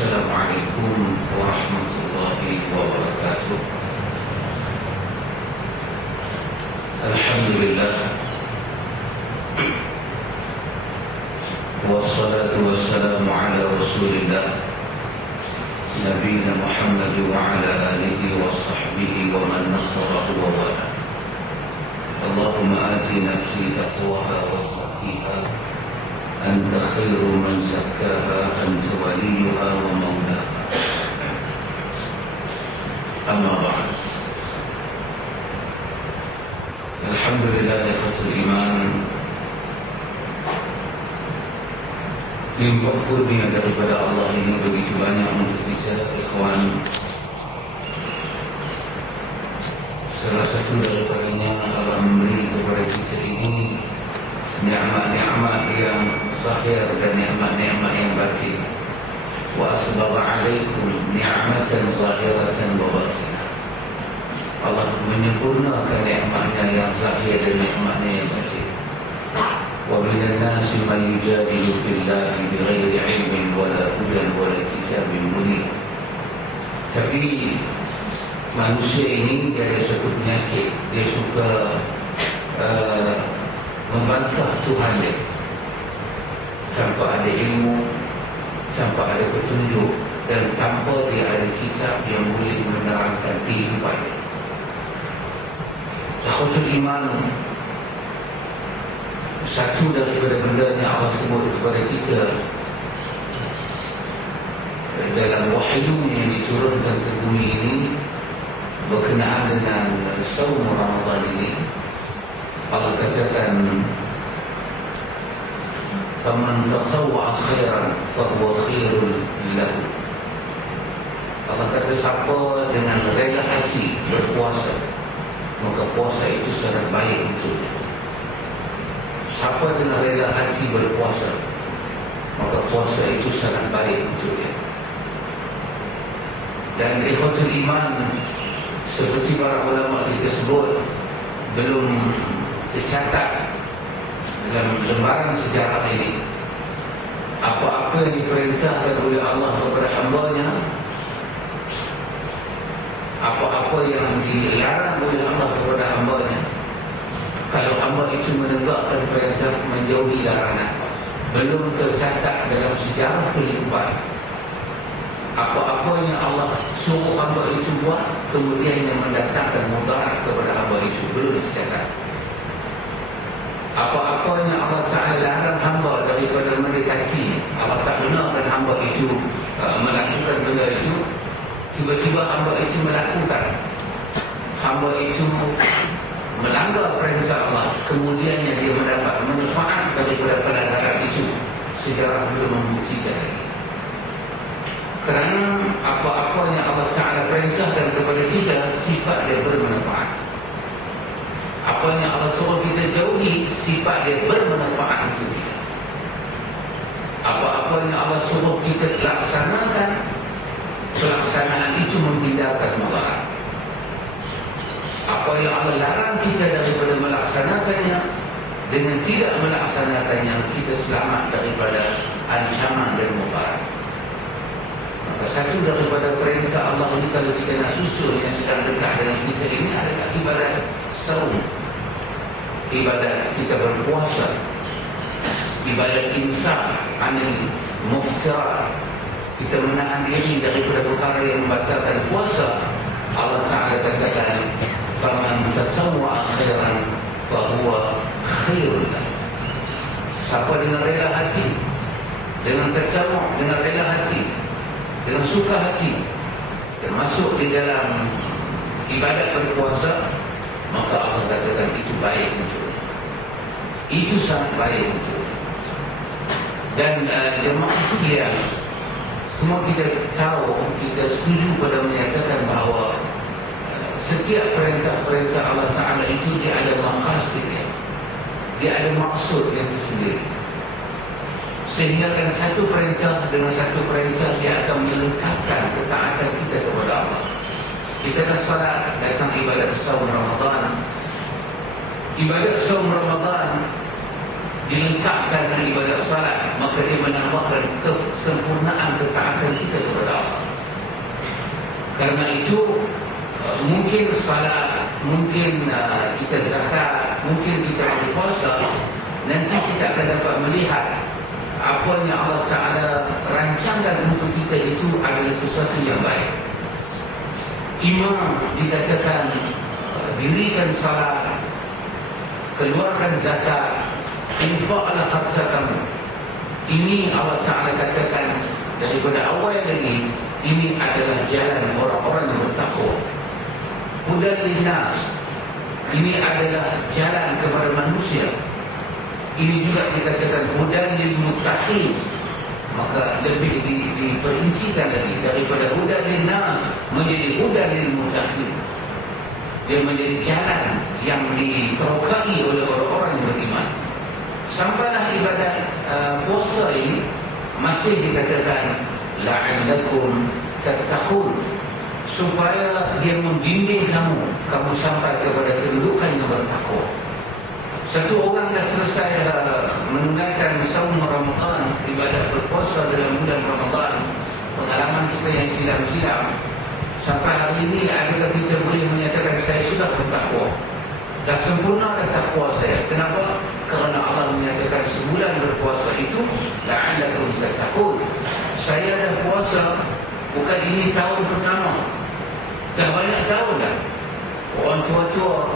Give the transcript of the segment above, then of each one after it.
Assalamualaikum warahmatullahi wabarakatuh. Alhamdulillah, wassalatu wassalamu ala rasulillah Nabiina Muhammad wa ala alihi wa sahbihi wa man nasarahu wa wala. Allahumma ati nafsi taqwaha wa zakkiha Anta khairu man zakkaha Anta waliyuha wa maulaha. Amma ba'd. Alhamdulillah, ikhwatul iman, limpah kurnia daripada Allah ini begitu banyak untuk bisa ikhwan. Salah satu daripadanya Allah memberi kepada kita ini nikmat-nikmat yang zahir dan nikmat-nikmat yang batin. Wa asbagha alaikum ni'matan zahiratan wa batinah. Allah menyempurnakan nikmatnya yang zahir dan nikmatnya yang batin. Wa minan nasi man yujadilu fillahi bighairi ilmin wala hudan wala kitabin munir. Tapi manusia ini dia ada satu penyakit. Dia suka membantah Tuhan dia tanpa ada ilmu, tanpa ada petunjuk, dan tanpa dia ada kitab yang boleh menerangkan kehidupan dia. Ikhwatul iman, satu daripada benda yang Allah sebut kepada kita dalam wahyu yang diturunkan ke bumi ini berkenaan dengan saum Ramadan ini. Allah katakan, "Faman tatawwa'a khairan fahuwa khairul lahu." Allah kata siapa dengan rela hati berpuasa, maka puasa itu sangat baik untuknya. Siapa dengan rela hati berpuasa, maka puasa itu sangat baik untuknya. Dan ikhwatul iman, seperti para ulama kita sebut, belum tercatat dalam lembaran sejarah ini apa-apa yang diperintahkan oleh Allah kepada hamba-Nya, apa-apa yang dilarang oleh Allah kepada hamba-Nya. Kalau hamba itu menegakkan perintah, menjauhi larangan, belum tercatat dalam sejarah kehidupan apa-apa yang Allah suruh hamba itu buat kemudian yang mendatangkan mudarat kepada hamba itu, belum tercatat. Apa-apa yang Allah Ta'ala larang hamba daripada mendekati, Allah tak benarkan hamba itu melakukan benda itu, tiba-tiba hamba itu melakukan, hamba itu melanggar perintah Allah, kemudian dia mendapat manfaat daripada pelanggaran itu. Sejarah belum membuktikan lagi. Kerana apa-apa yang Allah Ta'ala perintahkan kepada kita, sifat dia bermanfaat. Apa yang Allah suruh kita jauhi, sifat dia bermanfaat untuk kita. Apa-apa yang Allah suruh kita laksanakan, pelaksanaan itu menghindarkan mudarat. Apa yang Allah larang kita daripada melaksanakannya, dengan tidak melaksanakannya kita selamat daripada ancaman dan mudarat. Maka satu daripada perintah Allah ini, kalau kita nak susun yang sedang dekat dengan kita ini, adalah ibadat saum, ibadat kita berpuasa, ibadat imsak anil muftirat, kita menahan diri daripada perkara yang membatalkan puasa. Allah Ta'ala katakan, "Faman tatawwa'a khairan fahuwa khairul lahu." Siapa dengan rela hati, dengan tatawwu', dengan rela hati, dengan suka hati, termasuk di dalam ibadat berpuasa, maka Allah katakan itu baik untuknya, itu sangat baik untuknya. Dan jemaah sekalian, semua kita tahu, kita setuju pada menyatakan bahawa setiap perintah-perintah Allah Ta'ala itu dia ada maqasidnya, dia ada maksud yang tersendiri. Sehingga kan satu perintah dengan satu perintah dia akan melengkapkan ketaatan kita kepada Allah. Kita dah salat, datang ibadat saum Ramadan. Ibadat saum Ramadan dilengkapkan dengan ibadat salat, maka dia menambahkan kesempurnaan ketaatan kita kepada Karena itu mungkin salat, mungkin kita zakat, mungkin kita berpuasa, nanti kita akan dapat melihat apa yang Allah Ta'ala rancangkan untuk kita itu adalah sesuatu yang baik. Imam dikatakan dirikan salat, keluarkan zakat, infaklah harta kamu. Ini Allah Ta'ala katakan daripada awal lagi, ini adalah jalan orang-orang yang bertakwa. Hudan linnas, ini adalah jalan kepada manusia. Ini juga dikatakan hudan lil muttaqin. Maka lebih diperincikan lagi, daripada hudan linnas menjadi hudan lil muttaqin. Dia menjadi jalan yang diterokai oleh orang-orang yang beriman. Sampailah ibadat puasa ini masih dikatakan la'allakum tattaqun, supaya dia membimbing kamu sampai kepada kedudukan yang bertakwa. Satu orang dah selesai menunaikan saum Ramadan, ibadat berpuasa dalam bulan Ramadan, pengalaman kita yang silam-silam, sampai hari ini adakah kita boleh menyatakan saya sudah bertakwa, dah sempurna dah takwa saya? Kenapa? Kerana Allah menyatakan sebulan berpuasa itu la'allakum tattaqun. Saya dah puasa, bukan ini tahun pertama, dah banyak tahun dah. Orang tua-tua,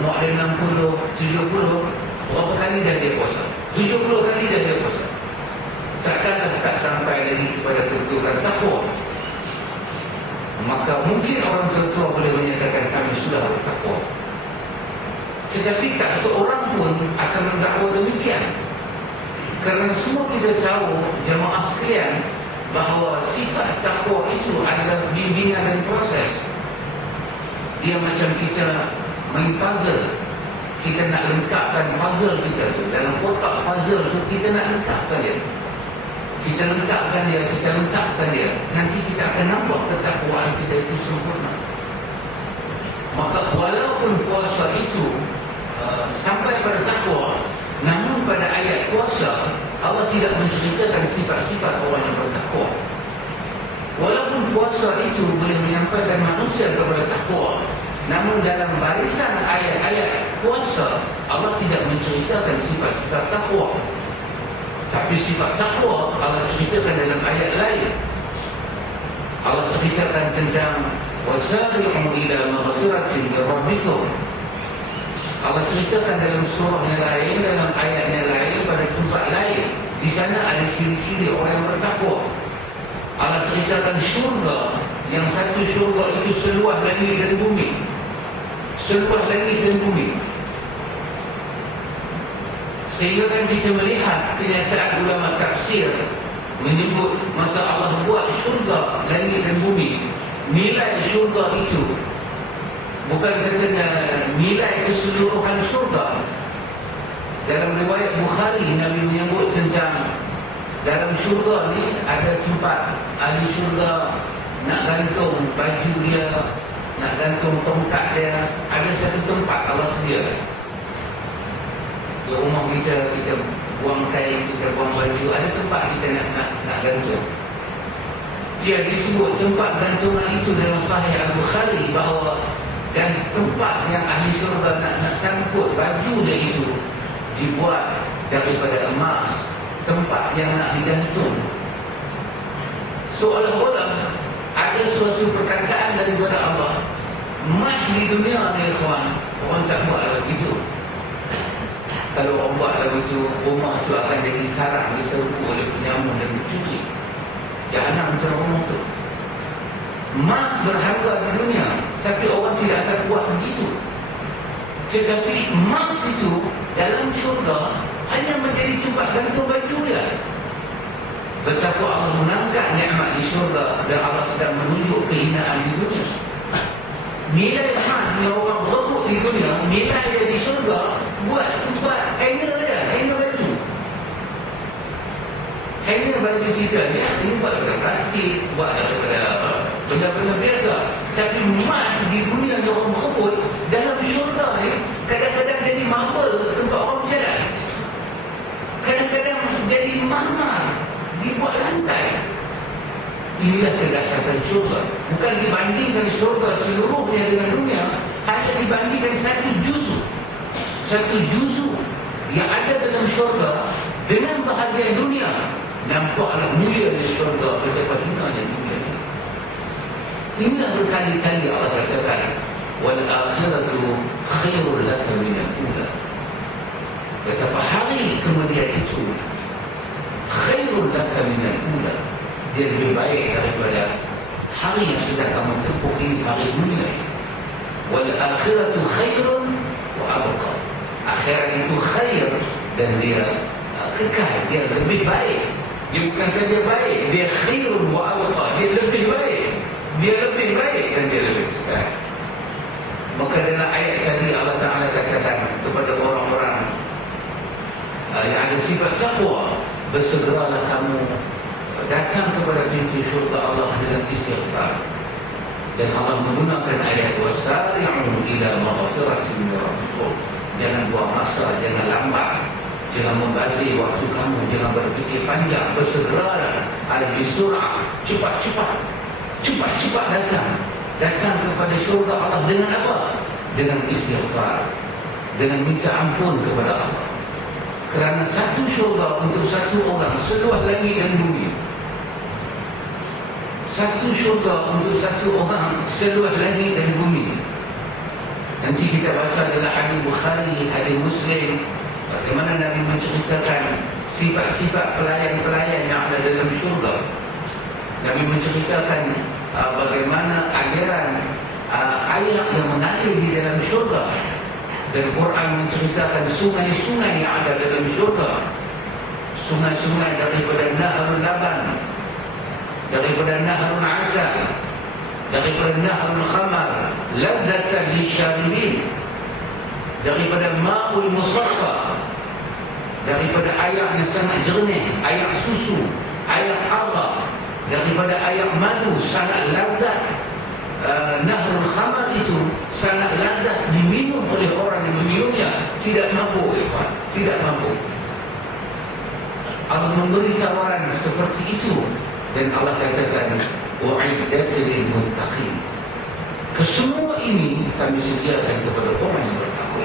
umur ada 60, 70, berapa kali dah dia puasa? 70 kali dah dia puasa. Takkanlah tak sampai lagi kepada kedudukan takwa. Maka mungkin orang tua-tua boleh menyatakan kami sudah bertakwa, tetapi tak seorang pun akan mendakwa demikian. Kerana semua kita tahu, jemaah sekalian, bahawa sifat takwa itu adalah bimbingan dan proses. Dia macam kita main puzzle. Kita nak lengkapkan puzzle kita tu. Dalam kotak puzzle tu kita nak lengkapkan dia. Kita lengkapkan dia. Nanti kita akan nampak ketakwaan kita itu sempurna. Maka walaupun puasa itu sampai pada takwa, namun pada ayat puasa Allah tidak menceritakan sifat-sifat orang yang bertakwa. Walaupun puasa itu boleh menyampaikan manusia kepada takwa, namun dalam barisan ayat-ayat puasa Allah tidak menceritakan sifat-sifat takwa. Tapi sifat takwa Allah ceritakan dalam ayat lain. Allah ceritakan tentang wasari'u ila maghfiratin min rabbikum. Allah ceritakan dalam surah yang lain, dalam ayat yang lain, pada tempat lain. Di sana ada ciri-ciri orang yang bertakwa. Allah ceritakan syurga, yang satu syurga itu seluas langit dan bumi. Seluas langit dan bumi. Sehingga kan kita melihat kenyataan ulama tafsir menyebut masa Allah buat syurga, langit dan bumi, nilai syurga itu bukan katanya nilai keseluruhan syurga. Dalam riwayat Bukhari, Nabi menyebut tentang dalam syurga ni ada tempat ahli syurga nak gantung baju dia, nak gantung tongkat dia. Ada satu tempat Allah sediakan. Di rumah kita buang kain, kita buang baju, ada tempat kita nak gantung. Dia disebut tempat gantungan itu dalam Sahih Al-Bukhari, bahawa dan tempat yang ahli syurga nak sangkut baju dia itu dibuat daripada emas, tempat yang nak digantung. Seolah-olah ada suatu perkataan daripada Allah, emas di dunia ni kawan, orang tak buat begitu. Kalau orang buat begitu, rumah tu akan jadi sarang, diserbu oleh penyamun dan bercuri. Jahanam untuk rumah tu. Emas berharga di dunia, tapi orang tidak akan buat begitu. Tetapi emas itu dalam syurga hanya menjadi tempat gantung baju dia. Betapa Allah mengangkat nikmat di syurga, dan Allah sedang menunjuk kehinaan di dunia. Nilai emas yang orang berebut di dunia, nilai dia di syurga buat tempat hanger dia, hanger baju. Hanger baju kita ni, ini buat daripada plastik, buat daripada benda-benda biasa. Tapi emas di dunia yang orang berebut, dalam syurga ni kadang-kadang jadi marble tempat orang berjalan. Kadang-kadang jadi marmar dibuat lantai. Inilah kedahsyatan syurga. Bukan dibandingkan syurga seluruhnya dengan dunia, hanya dibandingkan satu juzuk yang ada dalam syurga dengan bahagian dunia. Nampaklah mulia di syurga betapa hinanya dunia ini. Inilah berkali-kali Allah katakan, wal akhiratu khairul laka minal ula. Betapa hari kemudian itu khairul laka minal ula, dia lebih baik daripada hari yang sudah kamu tempuh ini, hari dunia. Wal akhiratu khairun wa abqa. Akhirat itu khair dan dia kekal, dia lebih baik. Dia bukan saja baik, dia khairun wa abqa, dia lebih baik. Dia lebih baik dan dia lebih kekal. Maka dalam ayat tadi Allah Ta'ala katakan kepada orang-orang yang ada sifat taqwa, bersegeralah kamu datang kepada pintu syurga Allah dengan istighfar. Dan Allah menggunakan ayat wasari'u ila maghfiratin min rabbikum. Jangan buang masa, jangan lambat, jangan membazir waktu kamu, jangan berfikir panjang, bersegeralah, al-bisur'ah, cepat-cepat datang kepada syurga Allah. Dengan apa? Dengan istighfar, dengan minta ampun kepada Allah. Kerana satu syurga untuk satu orang seluas langit dan bumi. Satu syurga untuk satu orang seluas langit dan bumi. Nanti kita baca dalam hadis Bukhari, hadis Muslim, bagaimana Nabi menceritakan sifat-sifat pelayan-pelayan yang ada dalam syurga. Nabi menceritakan bagaimana ajaran ayat yang mengalir di dalam syurga. Dan Quran menceritakan sungai-sungai yang ada dalam syurga. Sungai-sungai daripada Nahrul Laban, daripada Nahrul Asal, daripada Nahrul Khamar, ladzatan lisyaribin, daripada Ma'ul Musaffa, daripada air yang sangat jernih, air susu, air arak, daripada air madu sangat lezat. Nahrul Khamar itu sangat lezat diminum oleh orang yang meminumnya, tidak mampu, tidak mampu. Allah memberi tawaran seperti itu, dan Allah katakan wa'iddat lil muttaqin. Kesemua ini kami sediakan kepada orang yang bertakwa.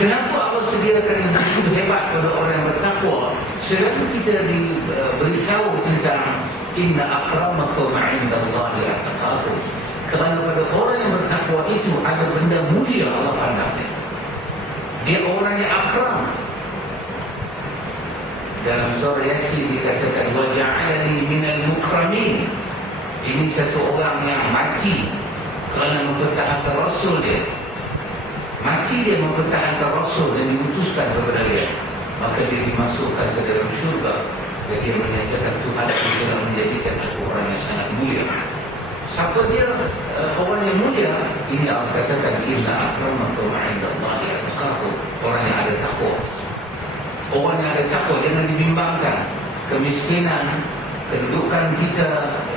Kenapa Allah sediakan yang begitu hebat kepada orang yang bertakwa? Selalu kita diberitahu tentang inna akramakum 'indallahi atqakum. Kerana pada orang yang bertakwa itu ada benda mulia Allah pandangnya. Dia orang yang akram. Dalam surah Yasin dikatakan wa ja'alani minal mukramin. Ini satu orang yang mati kerana mempertahankan Rasul dia. Mati dia mempertahankan Rasul dan diutuskan kepada dia. Maka dia dimasukkan ke dalam syurga. Dan dia menyatakan Tuhan telah menjadikan orang yang sangat mulia. Siapa dia orang yang mulia? Ini Allah katakan inna akramakum 'indallahi atqakum. Orang yang ada takwa. Orang yang ada takwa jangan dibimbangkan. Kemiskinan, kedudukan kita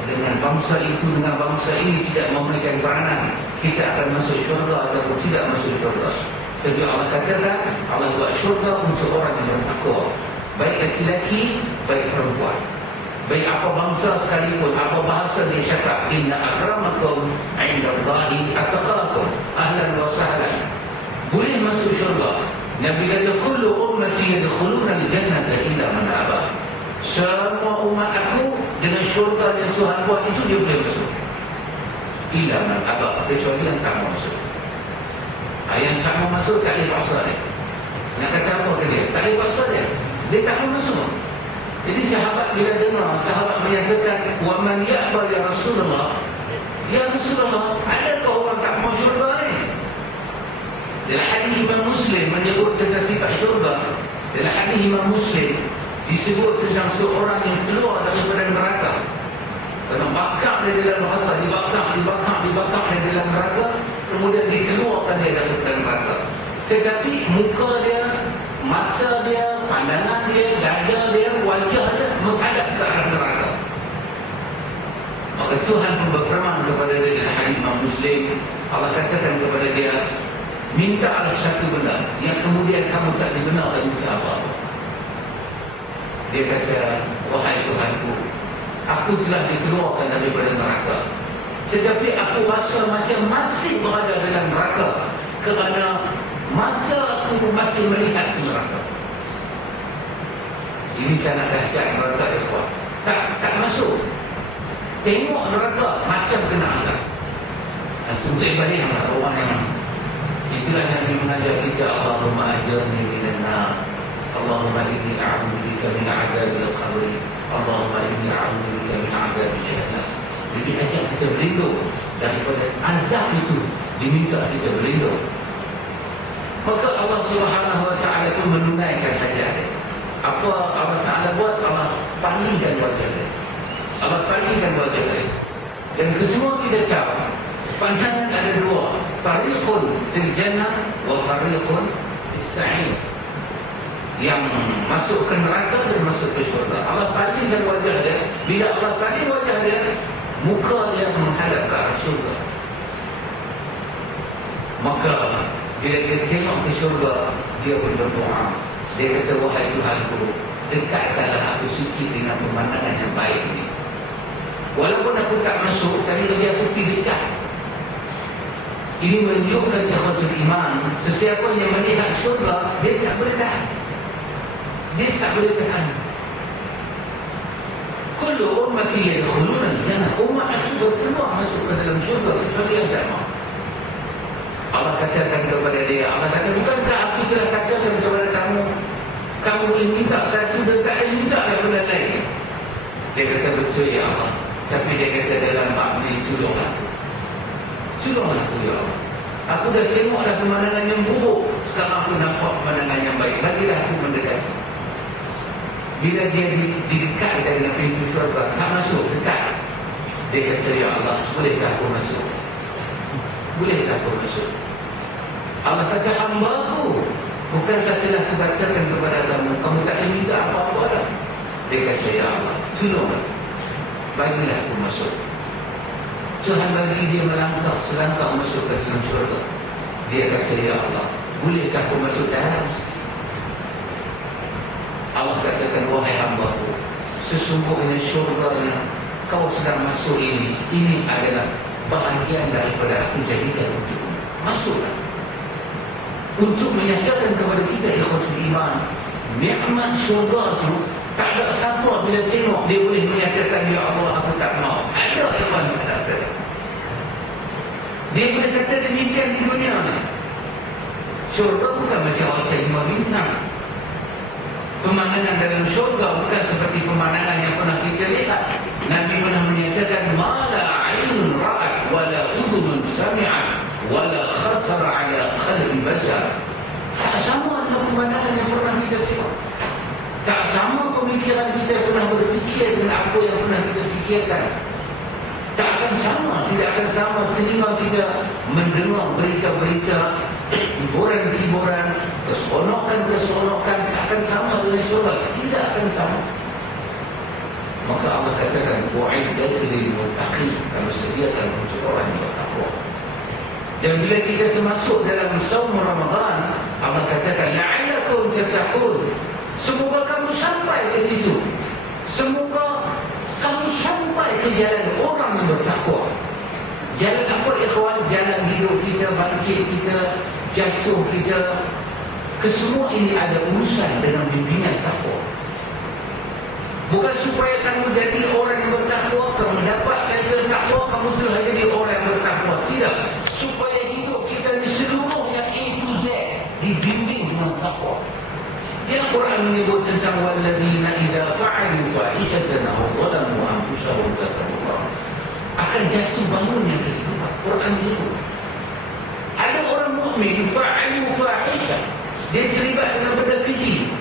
dengan bangsa itu dengan bangsa ini tidak memberikan peranan kita akan masuk syurga ataupun tidak masuk syurga. Jadi Allah katakan Allah buat syurga untuk orang yang bertakwa, baik laki-laki, baik perempuan, baik apa bangsa sekalipun, apa bahasa dia cakap. Inna akramakum 'indallahi atqakum. Ahlan wa sahlan. Boleh masuk syurga. Nabi kata kullu ummati yadkhuluna al-jannata illa man aba. Semua umat aku dengan syurga yang Tuhan buat itu dia boleh masuk. Illa man aba, kecuali yang tak mau masuk. Yang tak mau masuk tak boleh paksa dia. Nak kata apa ke dia? Tak boleh paksa dia. Dia tak mau masuk. Jadi sahabat bila dengar, sahabat menyatakan wa man ya'ba ya Rasulullah. Ya Rasulullah, adakah orang tak mau syurga ni? Dalam hadis Imam Muslim menyebut tentang sifat syurga. Dalam hadis Imam Muslim disebut tentang seorang yang keluar daripada neraka. Kerana bakar dia dalam neraka, dibakar dia dalam neraka, kemudian dikeluarkan dia daripada neraka. Tetapi muka dia, mata dia, pandangan dia, dada dia, wajah dia menghadap ke arah neraka. Maka Tuhan pun berfirman kepada dia dalam hadis Imam Muslim. Allah katakan kepada dia, mintalah satu benda yang kemudian kamu tak dibenarkan untuk apa-apa. Dia kata, wahai Tuhanku, aku telah dikeluarkan daripada neraka. Tetapi aku rasa macam masih berada dalam neraka kerana mata aku masih melihat neraka. Ini sangat dahsyat neraka, ikhwan. Tak masuk. Tengok neraka macam kena azab. Sebut bayanglah orang yang itulah Nabi mengajar kita, Allahumma ajirni minan nar, Allahumma inni a'udzubika min 'adzabil qabr, Allahumma inni a'udzubika min 'adzabil jahannam. Jadi ajak kita berlindung daripada azab itu, diminta kita berlindung. Maka Allah Subhanahu wa taala pun menunaikan hajat dia. Apa Allah Taala buat? Allah palingkan wajah dia. Allah palingkan wajah dia. Dan kesemua kita tahu pandangan ada dua, fariqun fil jannah wa fariqun fis sa'ir. Yang masuk ke neraka dan masuk ke syurga. Allah palingkan wajah dia. Bila Allah paling wajah dia, muka dia menghadap ke arah syurga. Maka bila dia tengok ke syurga, dia pun berdoa. Dia kata, wahai Tuhanku, dekatkanlah aku sikit dengan pemandangan yang baik ini. Walaupun aku tak masuk, tapi bagi aku pergi dekat. Ini menunjukkan ikhwatul iman, sesiapa yang melihat syurga, dia tak boleh tahan. Dia tak boleh tahan. Kullu ummati yadkhuluna al-jannah. Umat aku berpeluang masuk ke dalam syurga kecuali yang sama. Allah katakan kepada dia, Allah kata, bukankah aku telah katakan kepada kamu, kamu boleh minta satu dan tak boleh minta daripada lain? Dia kata, betul ya Allah. Tapi dia kata dalam bab ni, tolonglah aku. Tolonglah aku ya Allah. Aku dah tengoklah pemandangan yang buruk, sekarang aku nampak pemandangan yang baik. Bagilah aku mendekati. Bila dia didekatkan dengan pintu syurga, tak masuk, dekat. Dia kata, ya Allah, bolehkah aku masuk? Bolehkah aku masuk? Allah kata, hamba-Ku, bukankah telah kubacakan kepada kamu, kamu tak boleh minta apa-apa dah. Dia kata, ya Allah, tolonglah, bagilah aku masuk. Tuhan bagi dia melangkah, selangkah masuk ke dalam syurga. Dia kata, ya Allah, bolehkah aku masuk dalam sikit? Allah katakan, wahai hamba-Ku, sesungguhnya syurga yang kau sedang masuk ini adalah bahagian daripada aku jadikan untukmu. Masuklah. Untuk menyatakan kepada kita, ikhwatul iman, nikmat syurga itu tak ada siapa bila tengok dia boleh menyatakan, ya Allah, aku tak mau. Ada ikhwan saudara. Dia boleh kata demikian di dunia ni. Syurga bukan macam hotel 5 bintang. Pemandangan dalam syurga bukan seperti pemandangan yang pernah kita lihat. Nabi pernah menyatakan, mala ainun ra'at wala udhunun sami'at wala khatar ala qalbi bashar. Tak sama dengan pemandangan yang pernah kita tengok. Tak sama pemikiran kita pernah berfikir dengan apa yang pernah kita fikirkan. Tak akan sama, tidak akan sama telinga kita mendengar berita-berita, hiburan-hiburan, keseronokan-keseronokan. Tak akan sama dengan syurga, tidak akan sama. Maka Allah katakan, wa'iddat lil muttaqin, kami sediakan untuk orang yang bertakwa. Dan bila kita termasuk dalam saum Ramadan, Allah katakan, la'allakum tattaqun, semoga kamu sampai ke situ. Semoga kamu sampai ke jalan orang yang bertakwa. Jalan apa, ikhwan? Jalan hidup kita, bangkit kita, jatuh kita, kesemua ini ada urusan dengan bimbingan takwa. Bukan supaya kamu jadi orang yang bertakwa, kamu dapat kata takwa, kamu telah jadi orang yang bertakwa. Tidak. Supaya hidup kita ni seluruhnya A to Z dibimbing dengan takwa. Ya, Quran menyebut tentang walladzina idza fa'alu fahishatan aw zalamu anfusahum dzakarullah. Akan jatuh bangunnya kehidupan. Quran menyebut. Ada orang mukmin fa'alu fahisha, dia terlibat dengan benda keji.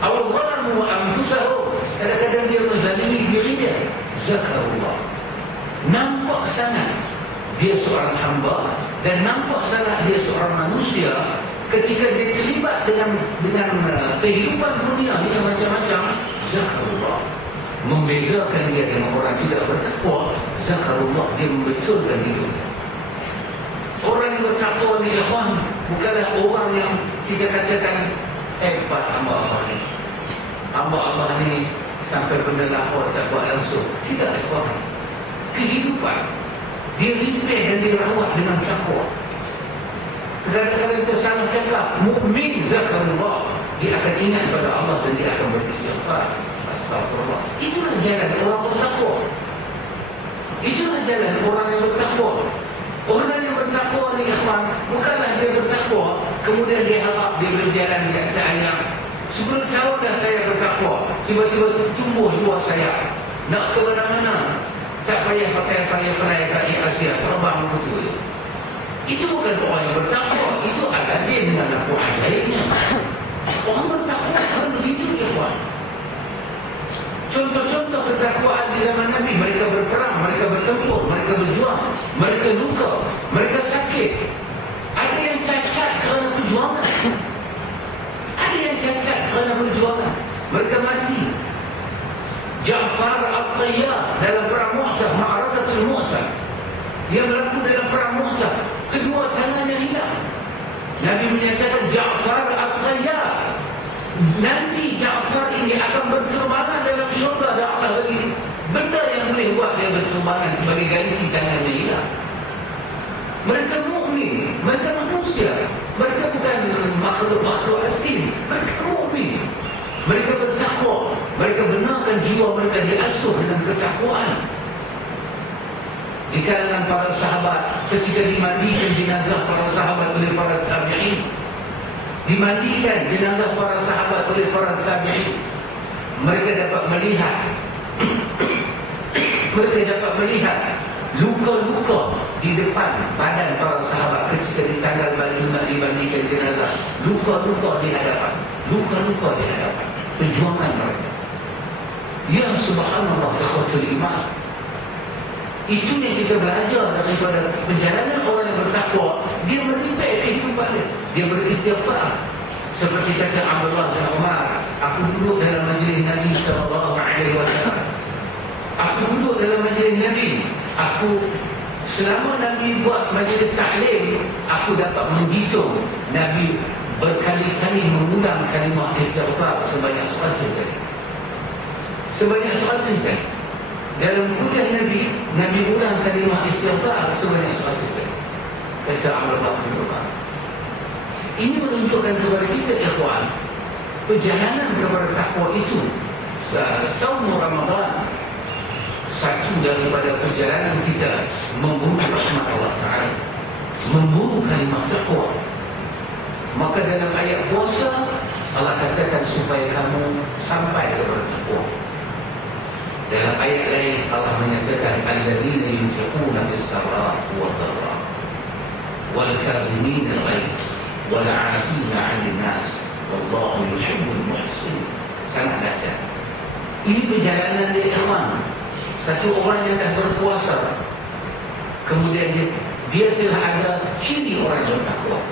Aw zalamu anfusahum, kadang-kadang dia menzalimi dirinya. Zakarullah. Nampak sangat dia seorang hamba dan nampak sangat dia seorang manusia. Ketika dia terlibat dengan kehidupan dunia ni yang macam-macam, zakarullah. Membezakan dia dengan orang tidak bertakwa, zakarullah, dia membetulkan hidupnya. Orang yang bertakwa ni, ikhwan, bukanlah orang yang kita katakan hebat hamba Allah ni. Hamba Allah ni sampai benda lapor tak buat langsung. Tidak, ikhwan. Kehidupan dirimpih dan dirawat dengan takwa. Kadang-kadang kita salah cakap, mukmin zakarullah, dia akan ingat pada Allah dan dia akan beristighfar. Astagfirullah. Itulah jalan orang bertakwa. Itulah jalan orang yang bertakwa. Orang yang bertakwa ni, ikhwan, bukanlah dia bertakwa kemudian dia harap dia berjalan di atas ayam. 10 tahun dah saya bertakwa, tiba-tiba tumbuh buah saya. Nak ke mana-mana, tak payah pakai fly kat Asia, terbang begitu. Itu bukan orang yang bertakwa, itu adalah dia dengan aku ajaibnya. Orang bertakwa kan begitu, ikhwan. Contoh-contoh ketakwaan di zaman Nabi, mereka berperang, mereka bertempur, mereka berjuang, mereka luka, mereka sakit. Ada yang cacat kerana perjuangan. Ada yang cacat kerana perjuangan. Mereka mati. Ja'far al-Tayyar dalam perang Mu'tah, Ma'arakatul Mu'tah, dia berlaku dalam perang Mu'tah, kedua tangannya hilang. Nabi menyatakan Ja'far al-Tayyar, nanti Ja'far ini akan berterbangan dalam syurga, dan Allah bagi benda yang boleh buat dia berterbangan sebagai ganti tangannya hilang. Mereka mukmin, mereka manusia, mereka bukan makhluk-makhluk asing, mereka mukmin, mereka bertakwa, mereka benarkan jiwa mereka diasuh dengan ketakwaan. Di kalangan para sahabat, ketika dimandikan jenazah para sahabat oleh para tabi'in, dimandikan jenazah para sahabat oleh para tabi'in, mereka dapat melihat luka-luka di depan badan para sahabat ketika ditanggal baju nak dimandikan jenazah. Luka-luka di hadapan, perjuangan mereka. Ya subhanallah, ikhwatul iman. Itu yang kita belajar daripada perjalanan orang yang bertakwa. Dia merimpah kehidupan dia beristighfar. Seperti kata Abdullah bin Umar, aku duduk dalam majlis Nabi SAW. Aku duduk dalam majlis Nabi. Selama Nabi buat majlis taklim, aku dapat menghitung Nabi berkali-kali mengulang kalimah istighfar sebanyak 100 kali. Sebanyak 100 kali. Dalam kuliah Nabi, Nabi ulang kalimah istighfar sebanyak 100 kali. Kata Abdullah bin Umar. Ini menunjukkan kepada kita, ikhwan, perjalanan kepada takwa itu. Saum Ramadan, satu daripada perjalanan kita memburu rahmat Allah Ta'ala, memburu kalimah takwa. Maka dalam ayat puasa, Allah katakan supaya kamu sampai kepada takwa. Dalam ayat lain Allah menyatakan alladzina yunfiquna bis-sarra'i wad-dharra'i wal kazimin al-ghaiz wal 'afina 'anil nas wallahu yuhibbul muhsinin. Sangat dahsyat. Ini perjalanan dia, ikhwan. Satu orang yang dah berpuasa, kemudian dia telah ada ciri orang yang bertakwa.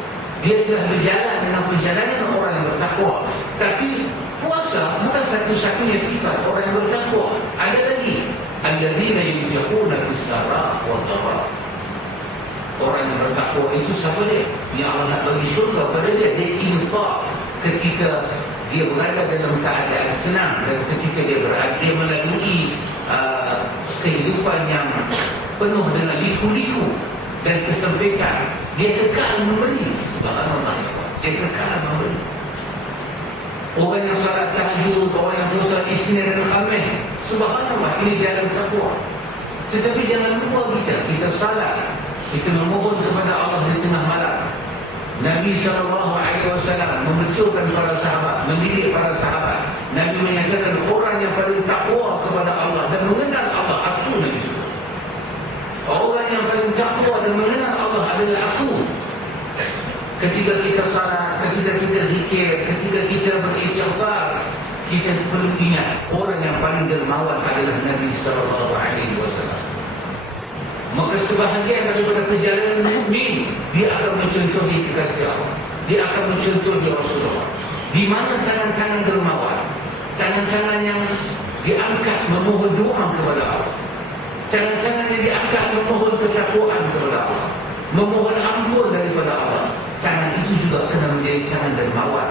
Dia telah berjalan dengan perjalanan orang yang bertakwa. Tapi puasa bukan satu-satunya sifat orang yang bertakwa. Ada lagi alladzina yunfiquna bis-sarra'i wad-dharra'i. Orang yang bertakwa itu siapa dia? Yang Allah nak bagi syurga pada dia. Dia infak ketika dia berada dalam keadaan senang, dan ketika dia melalui kehidupan yang penuh dengan liku-liku dan kesempitan, dia kekal memberi. Subhanallah, dia kekal memberi. Orang yang salat tahajud, orang yang puasa Isnin dan Khamis, subhanallah, ini jalan takwa. Tetapi jangan lupa kita salat, kita memohon kepada Allah di tengah malam. Nabi SAW membetulkan para sahabat, mendidik para sahabat. Nabi menyatakan orang yang paling takwa kepada Allah dan mengenal Allah, aku Nabi SAW. Orang yang paling takwa dan mengenal Allah adalah aku. Ketika kita salat, ketika kita zikir, ketika kita beristighfar, kita perlu ingat orang yang paling dermawan adalah Nabi SAW. Maka sebahagian daripada perjalanan mukmin, dia akan mencontohi kekasih Allah, dia akan mencontohi Rasulullah. Di mana tangan-tangan dermawan, tangan-tangan yang diangkat memohon doa kepada Allah, tangan-tangan yang diangkat memohon ketakwaan kepada Allah, memohon ampun daripada Allah. Tangan itu juga kena menjadi tangan dermawan.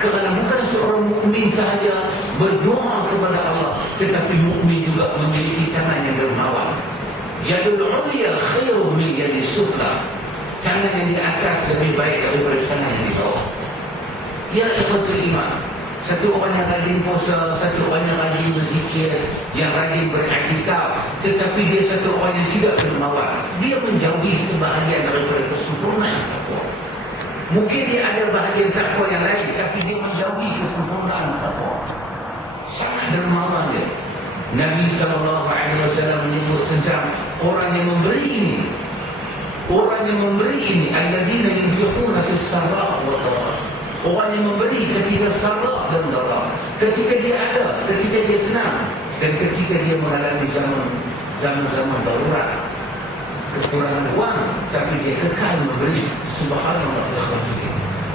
Kerana bukan seorang mukmin sahaja berdoa kepada Allah. Tetapi mukmin juga memiliki tangan yang dermawan. Yadul ulya khairu min yadis sufla. Tangan yang di atas lebih baik daripada tangan yang di bawah. Ya ikhwatul iman, satu orang yang rajin puasa, satu orang yang rajin berzikir, yang rajin beriktikaf, tetapi dia satu orang yang tidak dermawan. Dia menjauhi sebahagian daripada kesempurnaan takwa. Mungkin dia ada bahagian takwa yang lain, tapi dia menjauhi kesempurnaan takwa. Sangat dermawan dia. Nabi SAW menyebut tentang orang yang memberi ini. Orang yang memberi ini, alladzina yunfiquna fis sarra' wad dharra. Orang yang memberi ketika sarra' dan dharra. Ketika dia ada, ketika dia senang, dan ketika dia mengalami zaman-zaman darurat, kekurangan wang, tapi dia kekal memberi. Subhanallah.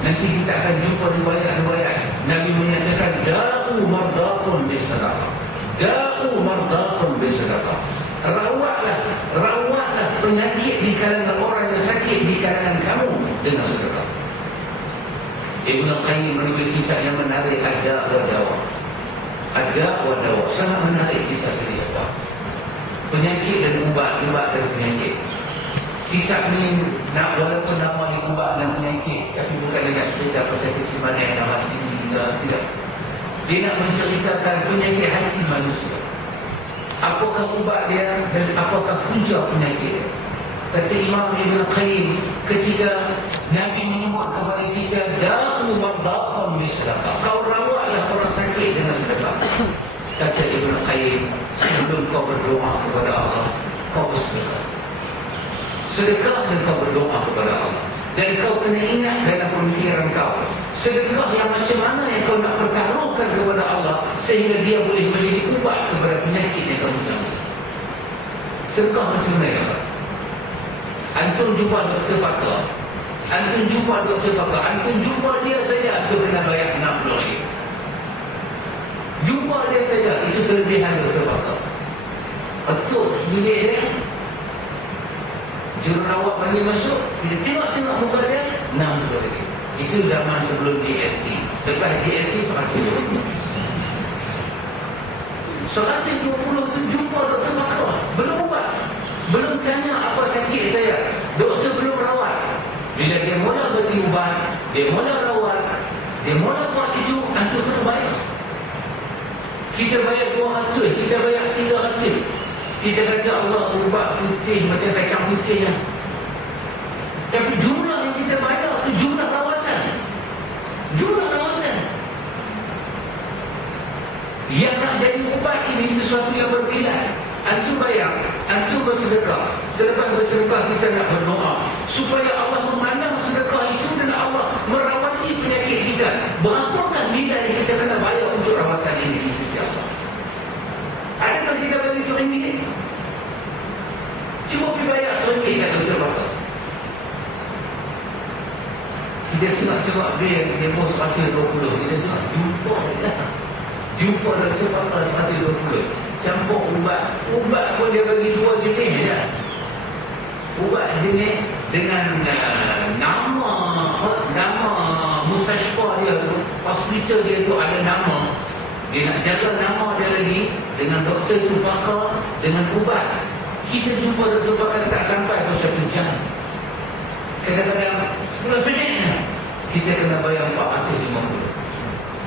Nanti kita akan jumpa riwayat-riwayat Nabi menyatakan da'u mardaqun bisadaqah. Da'u mardaqun bisadaqah. Rawatlah penyakit di kalangan orang yang sakit di kalangan kamu dengan sedekah. Ibn Qayyim menulis kisah yang menarik, ada wa dawa. Ada wa dawa. Sangat menarik kisah ini apa? Penyakit dan ubat dan penyakit. Kisah ni nak walaupun nama ni ubat dan penyakit, tapi bukan dia nak cerita pasal kesimanan yang hati tidak. Dia nak menceritakan penyakit hati manusia. Apakah ubat dia dan apakah punca penyakit? Kata Imam Ibn Qayyim, ketika Nabi menyebut kepada kita, da'u mardaqan bisadaqah. Kau rawatlah orang sakit dengan sedekah. Kata Ibn Qayyim, sebelum kau berdoa kepada Allah, kau bersedekah. Sedekah dan kau berdoa kepada Allah. Dan kau kena ingat dalam pemikiran kau, sedekah yang macam mana yang kau nak pertaruhkan kepada Allah sehingga dia boleh menjadi ubat kepada penyakit yang kamu cari. Sedekah macam mana ya? Antum jumpa doktor pakar, antum jumpa dia saja, antum kena bayar RM60. Jumpa dia saja, itu kelebihan doktor pakar. Betul bilik dia, jururawat panggil masuk, kita tengok muka dia, RM60. Itu zaman sebelum GST. Lepas GST RM120. RM120 tu jumpa doktor pakar, belum ubat, belum tanya apa sakit saya, doktor belum rawat. Bila dia mula bagi ubat, dia mula rawat, dia mula buat itu, antum kena bayar. Kita bayar RM200, kita bayar RM300. Kita kata Allah ubat putih macam kacang putih ya. Tapi jumlah yang kita bayar itu jumlah rawatan. Jumlah rawatan. Yang nak jadi ubat ini sesuatu yang berbeza. Antum bayar, antum bersedekah. Selepas bersedekah kita nak berdoa supaya Allah memandang sedekah itu dan Allah merawati penyakit kita. Berapakah nilai yang kita kena bayar untuk rawatan ini di sisi Allah? Adakah kita bagi RM1? Cuma pergi bayar RM1 nak doktor pakar. Kita tengok dia mau RM120. Kita tengok jumpa doktor pakar RM120. Campur ubat pun dia bagi 2 jenis je. Ubat jenis dengan nama mustashfa dia tu, hospital dia tu ada nama. Dia nak jaga nama dia lagi. Dengan doktor tu pakar, dengan ubat. Kita jumpa doktor pakar tak sampai pun 1 jam. Kadang-kadang 10 minit kita kena bayar RM450.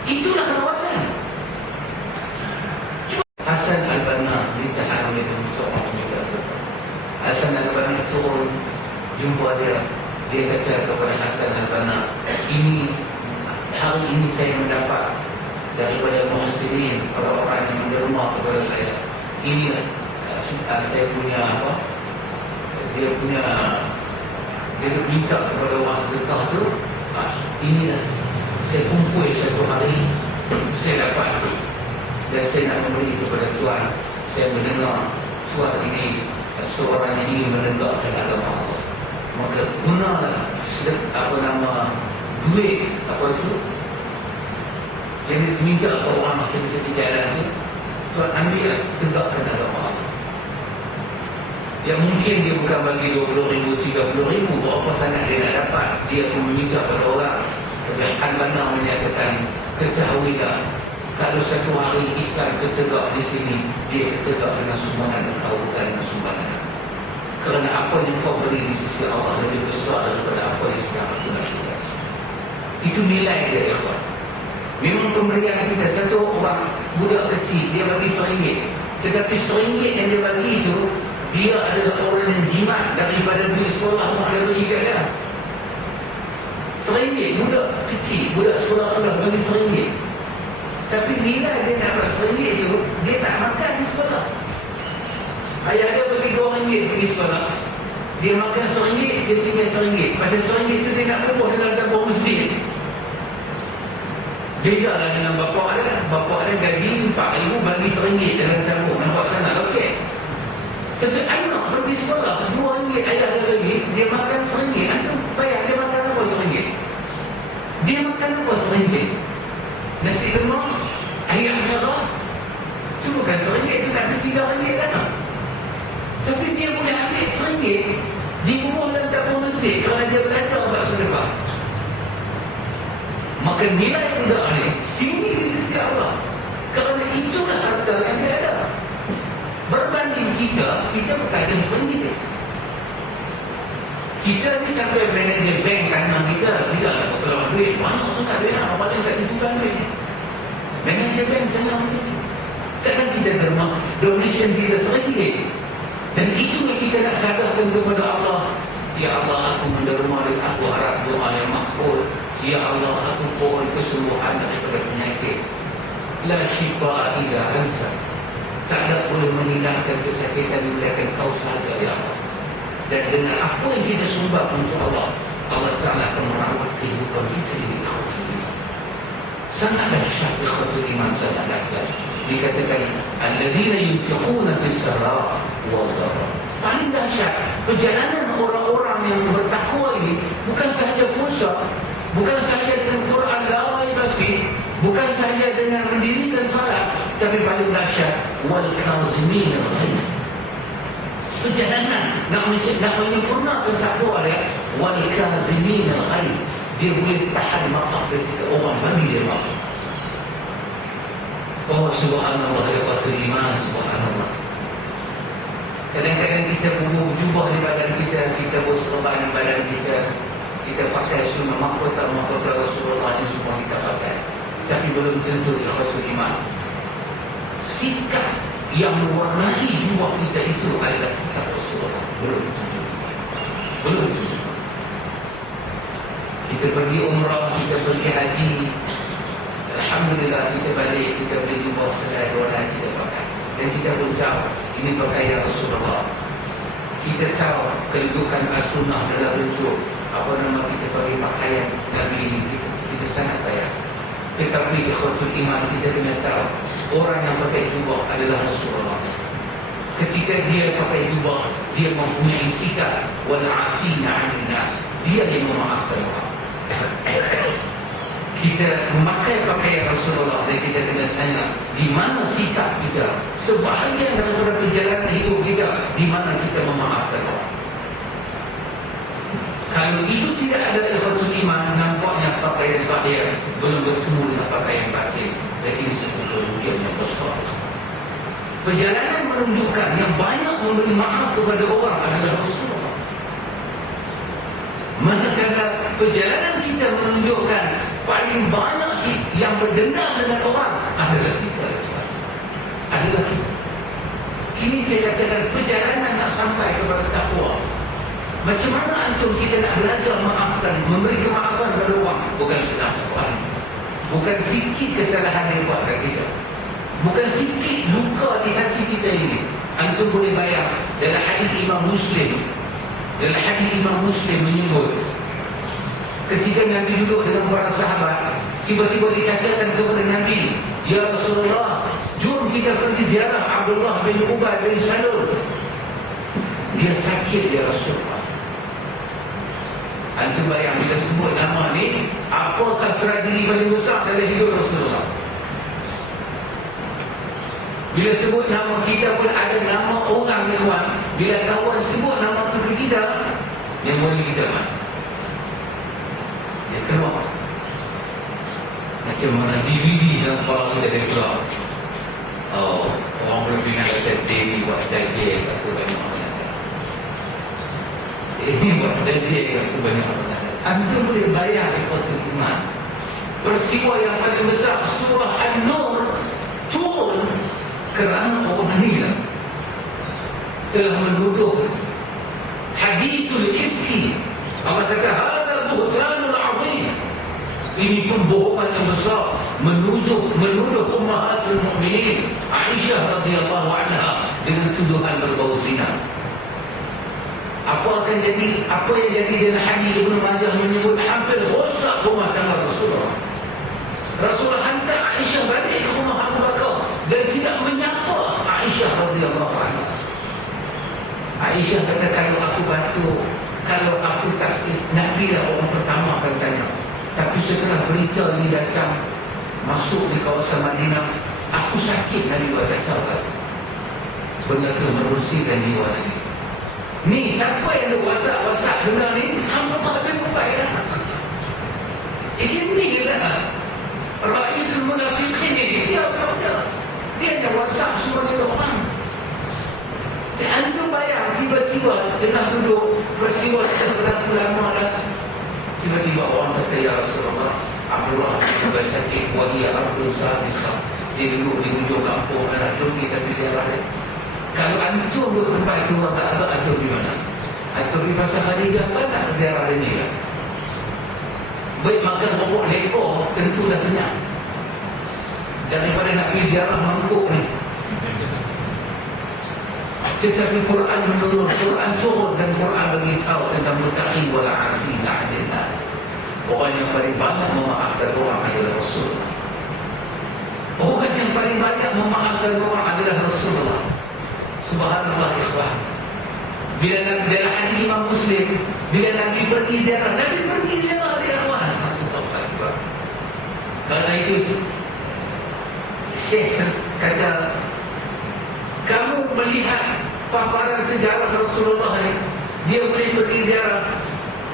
Itulah rawatan. Hasan Al-Banna ditahan oleh seorang juga. Hasan Al-Banna turun jumpa dia. Dia kata kepada Hasan Al-Banna, hari ini saya mendapat daripada muhsinin, orang-orang yang menderma kepada saya. Ini saya punya apa? Dia minta kepada orang sedekah tu. Inilah saya kumpul satu hari, saya dapat dan saya nak memberi kepada Tuhan. Saya mendengar Tuhan ini seorang yang ingin menegakkan agama Allah, maka gunalah duit yang diminta ke orang ketika di jalan itu, Tuhan ambil tegakkan agama Allah. Yang mungkin dia bukan bagi RM20,000, RM30,000, berapa sangat dia nak dapat. Dia pun meminta kepada orang. Tapi Al-Banna menyatakan, ketahuilah Kalau satu hari Islam tertegak di sini, dia tertegak dengan sumbangan engkau, bukan dengan sumbangan. Kerana apa yang kau beri di sisi Allah lebih besar daripada apa yang sedang aku lakukan. Itu nilai dia, ikhwan. Memang pemberian kita, satu orang budak kecil, dia bagi RM1. Tetapi RM1 yang dia bagi itu, dia adalah orang yang jimat daripada beli sekolah mak dia bagi kat dia. RM1, budak kecil, budak sekolah Allah bagi RM1. Tapi bila dia nak dapat RM1 itu, dia tak makan di sekolah. Ayah dia bagi RM2 pergi sekolah. Dia makan RM1, dia tinggal RM1. Pasal RM1 itu dia nak bubuh dalam campur masjid. Beza lah dengan bapak dia. Bapak dia gaji RM4,000 bagi RM1 dalam campur. Nampak sangat okey. Tapi anak pergi sekolah RM2 ayah dia bagi, dia makan RM1. Antum bayar dia makan apa RM1? Dia makan apa RM1? Nasi lemak, ayam merah. Cuma kan RM1 itu nak beli RM3 kan? Tapi dia boleh ambil RM1, dia bubuh dalam dapur masjid kerana dia belajar buat sedekah. Maka nilai budak ni tinggi di sisi Allah. Kerana itulah harta yang dia ada. Berbanding kita berkaitan RM1. Kita ni sampai manager bank tanah kita, bila nak keluar duit, banyak sangat duit, apa yang tak disimpan duit. Manager bank tanah kita. Takkan kita terima donation kita RM1. Dan itu yang kita nak sadarkan kepada Allah. Ya Allah, aku menderma dan aku harap doa yang makbul. Ya Allah, aku mohon kesembuhan daripada penyakit. La syifa illa anta. Tak ada boleh menghilangkan kesakitan melainkan kau sahaja, ya Allah. Dan dengan apa yang kita sumbang untuk Allah, Allah Ta'ala akan merawat kehidupan kita ini. Sangat dahsyat ikhwatul iman, sangat dahsyat. Dikatakan alladzina yunfiquna bis-sarra wal dharra. Paling dahsyat perjalanan orang-orang yang bertakwa ini bukan sahaja puasa, bukan sahaja dengan Quran la raiba fi, bukan sahaja dengan mendirikan salat, tapi paling dahsyat wal kazimin al-ghaiz. Perjalanan nak menyempurnakan takwa dia, wal kazimin al-ghaiz. Dia boleh tahan marah ketika orang bagi dia marah. Oh subhanallah, ya khatul iman, subhanallah. Kadang-kadang kita bubuh jubah di badan kita, kita bubuh serban di badan kita, kita pakai semua mahkota Rasulullah yang semua kita pakai. Tapi belum tentu ya khatul iman. Sikap yang mewarnai jubah kita itu adalah sikap Rasulullah. Belum tentu. Belum tentu. Kita pergi umrah, kita pergi haji, alhamdulillah kita balik, kita beli jubah selai dolar kita pakai. Dan kita pun tahu ini pakaian Rasulullah. Kita tahu kedudukan as-sunnah dalam bentuk apa nama kita pakai pakaian Nabi ini, kita sangat sayang. Tetapi ikhwatul iman, kita kena tahu orang yang pakai jubah adalah Rasulullah. Ketika dia pakai jubah, dia mempunyai sikap wal afina 'anil nas. Dia yang memaafkan orang. Kita memakai pakaian Rasulullah dan kita kena tanya di mana sikap kita. Sebahagian daripada perjalanan hidup kita, di mana kita memaafkan orang. Kalau itu tidak ada ikhwatul iman, nampaknya pakaian zahir belum bertemu dengan pakaian batin. Dan ini satu kerugian yang besar. Perjalanan menunjukkan yang banyak memberi maaf kepada orang adalah Rasulullah. Manakala perjalanan kita menunjukkan paling banyak yang berdendam dengan orang adalah kita. Adalah kita. Ini saya katakan perjalanan nak sampai kepada takwa. Macam mana antum kita nak belajar maafkan, memberi kemaafan kepada orang? Bukan senang takwa. Bukan sikit kesalahan yang buat kat kita. Bukan sikit luka di hati kita ini. Antum boleh bayang dalam hadis Imam Muslim. Dalam hadis Imam Muslim menyebut ketika Nabi duduk dengan para sahabat, tiba-tiba dikatakan kepada Nabi, ya Rasulullah, jom kita pergi ziarah Abdullah bin Ubay bin Salul. Dia sakit, ya Rasulullah. Antum bayang kita sebut nama ni, apakah tragedi paling besar dalam hidup Rasulullah? Bila sebut nama kita pun ada nama orang, ikhwan. Bila kawan sebut nama tu ke kita, yang boleh kita buat, dia keluar. Dan Macam mana DVD dalam kepala kita dia keluar. Oh, orang Filipina kata Dewi buat dajjal, kata banyak orang kata. Ini buat dajjal, kata banyak orang kata. Antum boleh bayar ikhwatul iman. Peristiwa yang paling besar, surah An-Nur turun kerana orang ni telah menuduh hadithul ifki. Allah kata hadal buhtanul azim. Ini pembohongan yang besar menuduh ummahatul mukminin Aisyah radhiyallahu anha dengan tuduhan berbau zina. Apa yang jadi dengan hadis Ibnu Majah menyebut hampir rosak rumah tangga Rasulullah. Rasulullah hantar Aisyah balik ke rumah Abu Bakar dan tidak menyapa Aisyah radhiyallahu anha. Aisyah kata, kalau aku batuk, kalau aku tak Nabi lah orang pertama akan tanya. Tapi setelah berita ini datang masuk di kawasan Madinah, aku sakit Nabi buat kacau. Benar tu merusikan jiwa Nabi. Ni siapa yang ada WhatsApp dengar ni? Hamba tak baik lah. Ini lah Raisul Munafiqin ni. Dia ada WhatsApp semua dia orang. Antum bayang tiba-tiba tengah duduk peristiwa berlaku lama dah. Tiba-tiba orang kata, ya Rasulullah, Abdullah bin sakit, wahia Abdul Sadiqah. Dia duduk di hujung kampung, anak pergi tapi dia lari. Kalau antum duduk tempat itu, tak ada antum di mana? Antum di pasal Khadijah kan tak ziarah ini lah. Baik makan pokok lekor, tentu dah kenyang. Daripada nak pergi ziarah mangkuk ni. Tetapi Quran menurun, Quran turun dan Quran beritahu tentang mutaqin wal afin adillah. Orang yang paling banyak memaafkan orang adalah Rasulullah. Orang yang paling banyak memaafkan orang adalah Rasulullah. Subhanallah ikhwan. Bila Nabi dalam hadis Imam Muslim, bila Nabi pergi ziarah dia ikhwan. Karena itu Syekh kata, kamu melihat paparan sejarah Rasulullah ni, dia boleh pergi ziarah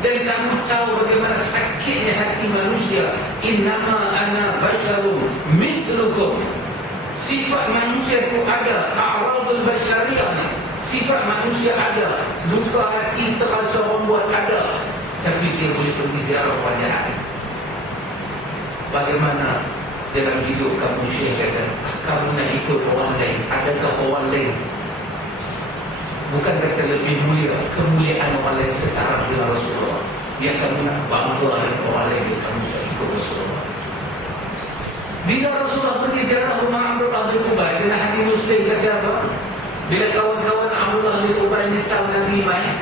dan kamu tahu bagaimana sakitnya hati manusia. Innama ana basharun mithlukum. Sifat manusia itu ada, a'radul basyariyah ni. Sifat manusia ada, luka hati terasa orang buat ada, tapi dia boleh pergi ziarah wajah. Bagaimana dalam hidup kamu, Syekh kata, kamu nak ikut orang lain? Adakah orang lain bukan kata lebih mulia, kemuliaan orang lain setara dengan Rasulullah? Yang kamu nak bangga dengan orang lain, kamu tak ikut Rasulullah. Bila Rasulullah pergi ziarah rumah Abdullah bin Ubay, dengan hadis Muslim kata apa? Bila kawan-kawan Abdullah bin Ubay ni tahu Nabi main,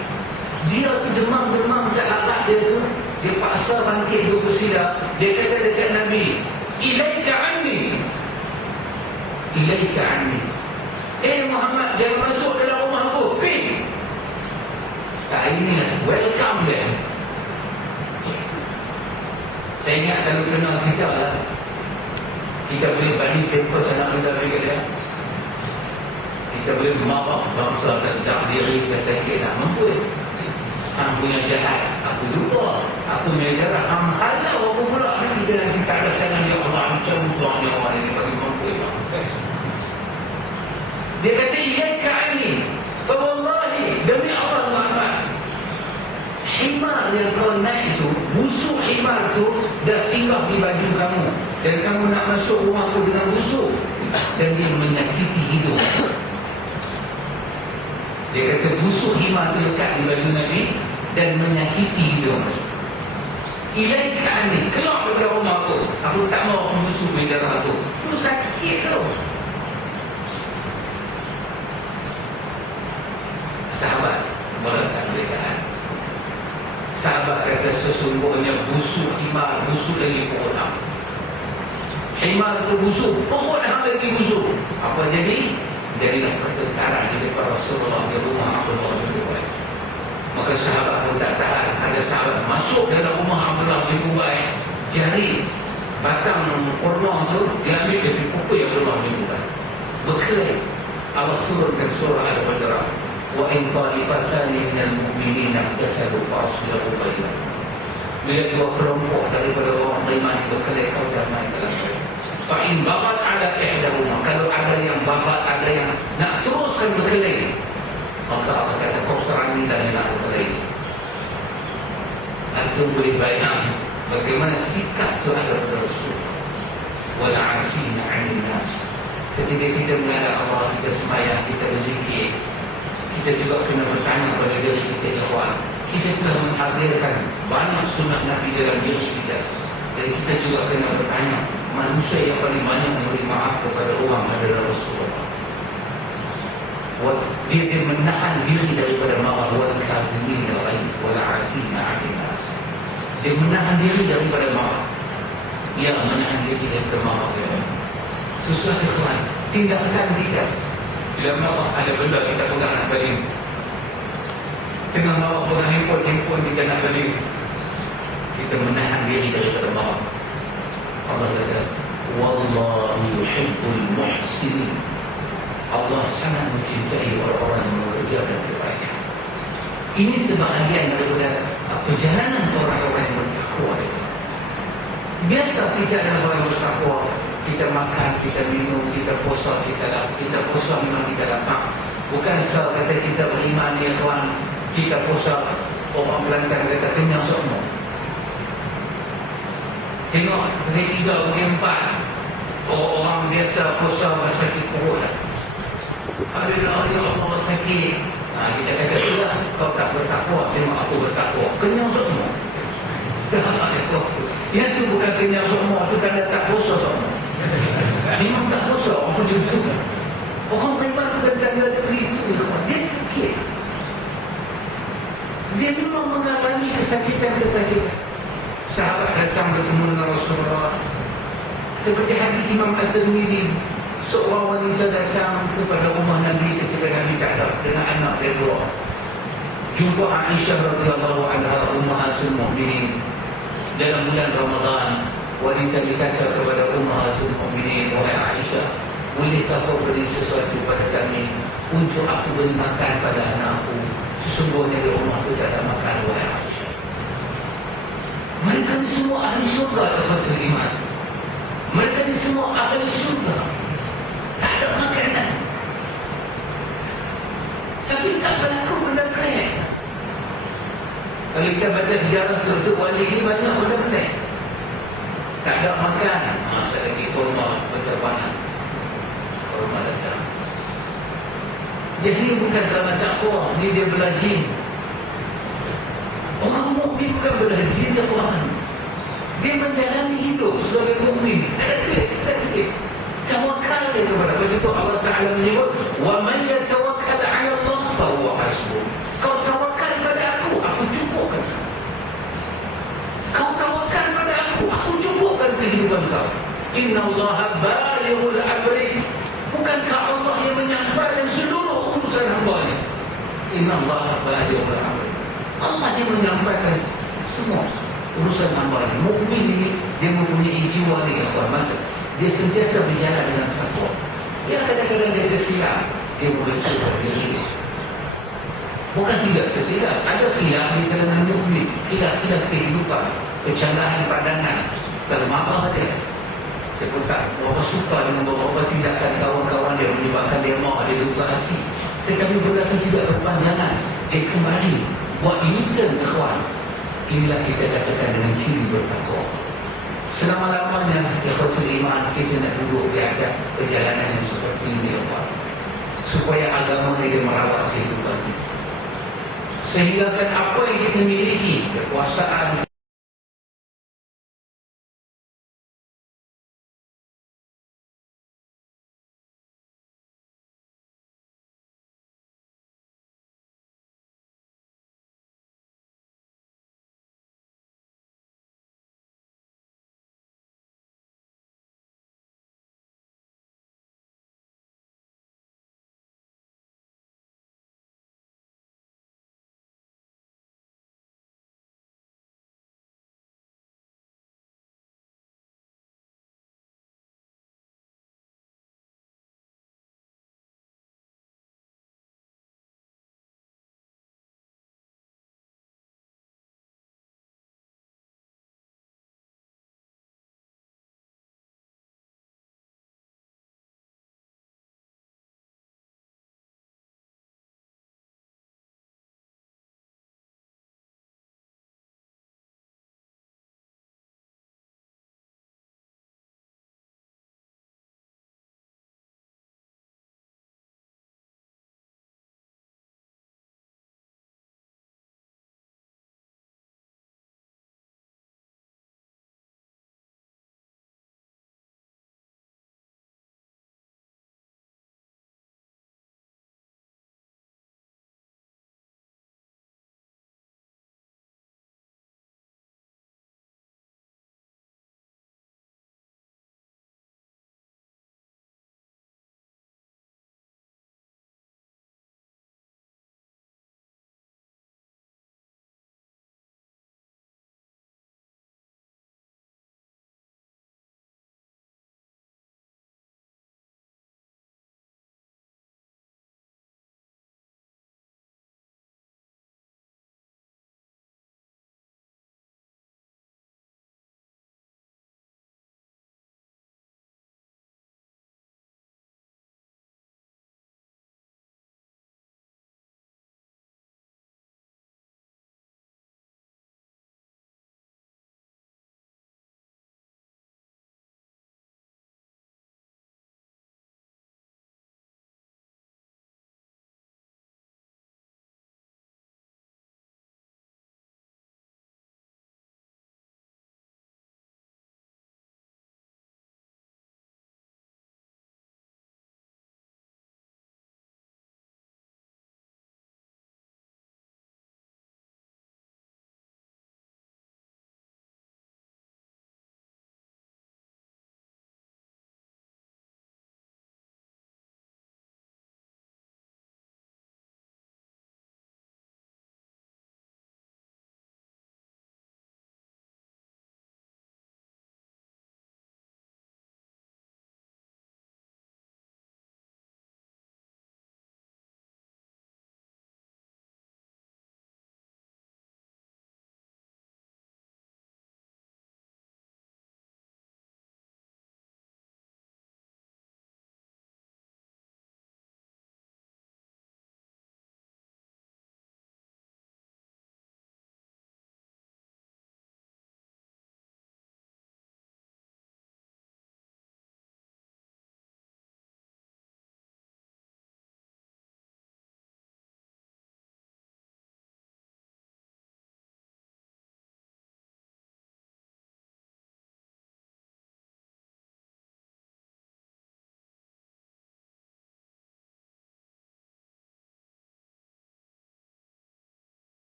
dia tu demam-demam macam lalat dia tu, dia paksa bangkit dua bersidah. Dia kata dekat Nabi, ilaika anni, ilaika anni. Muhammad, jangan masuk dalam rumah aku, pergi. Tak, inilah welcome dia. Saya ingat kalau kenal kita lah, kita boleh banding kempas anak muda mereka dia. Kita boleh marah bangsa atas sedar diri, kita sakit nak mampu. Hang punya jahat, aku lupa, aku punya jarak, hang halau aku pula ni. Kita nanti tak ada tangan dia Allah, macam buang dia orang ini bagi mampu. Dia kata, ilaika anni, fa wallahi, demi Allah Muhammad, himar yang kau naik itu, busuk himar itu dah singgah di baju kamu, dan kamu nak masuk rumah tu dengan busuk, dan dia menyakiti hidup. Dia kata busuk himar itu lekat di baju Nabi dan menyakiti hidup. Ilaika anni, keluar dari rumah aku tak mau busuk bidara aku. Itu sakit tu. Sahabat meletak berikaan. Sahabat kata, sesungguhnya busuk himar, busuk lagi pohon am. Himar itu busuk, pohon am lagi busuk. Apa jadi? Jadilah pertengkaran di depan Rasulullah di rumah Abdullah bin Ubay. Maka sahabat pun tak tahan. Ada sahabat masuk dalam rumah Abdullah bin Ubay, jari batang kurma tu diambil dari pukul Abdullah bin Ubay. Berkelahi. Allah turunkan surah Al-Baqarah. Wa in ta'ifatani minal mu'minina iqtatalu fa aslihu bainahum. Bila dua kelompok daripada orang beriman berkelahi, kau damai dalam mereka. Fa'in baghat ala ihdahuma, kalau ada yang baghat, ada yang nak teruskan berkelahi, maka Allah kata kau perangi dan nak berkelahi. Antum boleh bayang bagaimana sikap terhadap Rasul. Wal 'afina 'anil nas. Ketika kita menghadap Allah, kita sembahyang, kita berzikir, kita juga kena bertanya pada diri kita, ikhwan. Kita telah menghadirkan banyak sunat Nabi dalam diri kita. Jadi kita juga kena bertanya, manusia yang paling banyak memberi maaf kepada orang adalah Rasulullah. Dia menahan diri daripada marah. Wal kazimin al-ghaidh wal 'afina 'anil nas. Dia menahan diri daripada marah. Dia menahan diri daripada marah. Susah, ikhwan. Tindakan kita bila marah, ada benda kita pegang nak balik. Tengah marah pegang handphone kita nak balik. Kita menahan diri daripada marah. Allah kata, wallahu yuhibbul muhsinin. Allah sangat mencintai orang-orang yang mengerjakan kebaikan. Ini sebahagian daripada perjalanan orang-orang yang bertakwa. Biasa kita adalah orang yang bertakwa. Kita makan, kita minum, kita puasa, kita puasa memang kita dapat. Bukan asal kata kita beriman, ya kawan, kita puasa, orang Kelantan kata kenyang semua. Tengok, hari 3, hari 4, orang biasa puasa sakit perut. Alhamdulillah, ya Allah sakit. Kita kata sudah, kau tak bertakwa, tengok aku bertakwa. Kenyang semua. Yang tu bukan kenyang semua, tu tanda tak puasa semua. Memang tak puasa, orang pun juga. Orang beriman bukan tanda begitu. Dia sakit. Dia memang mengalami kesakitan-kesakitan. Sahabat datang bertemu dengan Rasulullah. Seperti hadis Imam At-Tirmidzi, seorang wanita datang kepada rumah Nabi ketika Nabi tak ada dengan anak dia 2. Jumpa Aisyah radhiyallahu anha, ummahatul mukminin. Dalam bulan Ramadan, wanita dikata kepada ummahatul mukminin, wahai Aisyah, bolehkah kau beri sesuatu pada kami untuk aku beri makan pada anakku? Sesungguhnya di rumahku tak ada makan, wahai Aisyah. Mereka ni semua ahli syurga, ikhwatul iman. Mereka ni semua ahli syurga. Tak ada makanan. Tapi tak berlaku benda pelik. Kalau kita baca sejarah Tuk Wali ni banyak benda pelik. Tak ada makan. Masa lagi kurma berterbangan. Kurma datang. Dia ni bukan kerana takwa, ni dia belajin. Orang mukmin bukan belajin Tuhan. Dia menjalani hidup sebagai mukmin. Tak ada duit. Tawakal dia kepada Allah. Itu Allah Ta'ala menyebut, wa man yatawakkal 'ala Allah fa huwa hasbuh. Kau tawakal pada aku cukupkan. Kau tawakal pada aku cukupkan kehidupan kau. Inna Allaha balighul amri. Bukankah Allah yang menyampaikan seluruh urusan hamba-Nya? Inna Allaha balighul amri. Allah yang menyampaikan semua urusan hamba-Nya. Mukmin ini dia mempunyai jiwa ni, ikhwan, macam dia sentiasa berjalan dengan takwa. Ya, kadang-kadang dia tersilap, dia berbetulkan diri. Bukan tidak tersilap, ada khilaf di kalangan mukmin, khilaf kehidupan, pencerahan pandangan, termarah dia. Dia pun tak berapa suka dengan beberapa tindakan kawan-kawan dia, menyebabkan dia marah, dia luka hati. Tetapi berlaku tidak berpanjangan, dia kembali buat U-turn, ikhwan. Inilah kita katakan dengan ciri bertakwa. Selama-lamanya ikhwatul iman, kita nak duduk di atas perjalanan yang seperti ini, Allah, supaya agama ini merawat kehidupan kita. Sehingga kan apa yang kita miliki, kekuasaan,